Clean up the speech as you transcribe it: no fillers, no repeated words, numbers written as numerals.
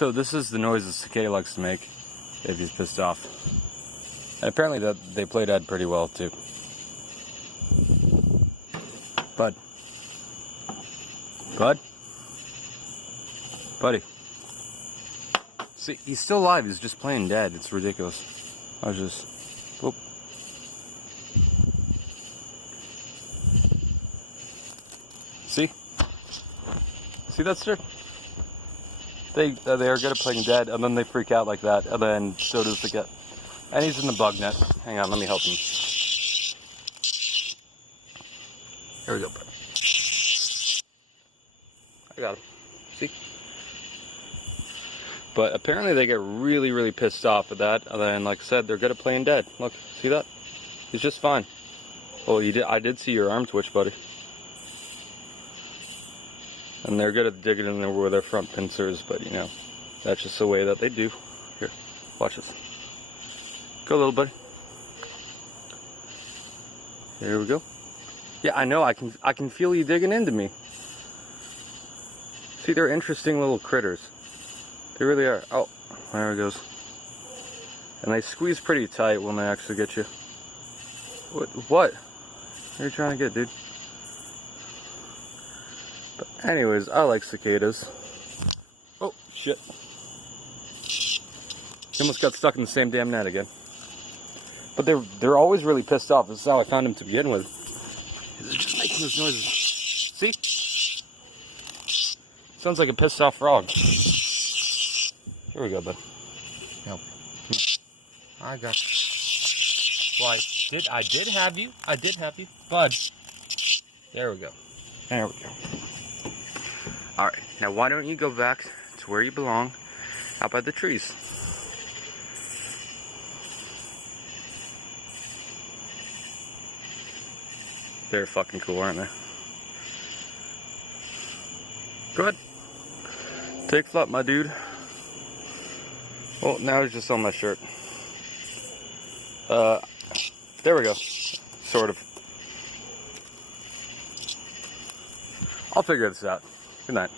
So this is the noise a cicada likes to make if he's pissed off. And apparently they play dead pretty well too. Bud. Bud? Buddy. See, he's still alive, he's just playing dead. It's ridiculous. I was just... Whoop. See? See that stir? They are good at playing dead, and then they freak out like that, and then so does the cat. And he's in the bug net. Hang on, let me help him. Here we go, bud. I got him. See? But apparently they get really, really pissed off at that, and then, like I said, they're good at playing dead. Look, see that? He's just fine. Well, I did see your arm twitch, buddy. And they're good at digging in there with their front pincers, but you know, that's just the way that they do. Here, watch this. Go, little buddy. Here we go. Yeah, I know. I can feel you digging into me. See, they're interesting little critters. They really are. Oh, there it goes. And they squeeze pretty tight when they actually get you. What? What are you trying to get, dude? But anyways, I like cicadas. Oh, shit. He almost got stuck in the same damn net again. But they're always really pissed off. This is how I found him to begin with. They're just making those noises. See? Sounds like a pissed off frog. Here we go, bud. Help. I got you. Well, I did have you. I did have you. Bud. There we go. There we go. Alright, now why don't you go back to where you belong, out by the trees. They're fucking cool, aren't they? Go ahead. Take flight, my dude. Oh, now he's just on my shirt. There we go. Sort of. I'll figure this out. Good night.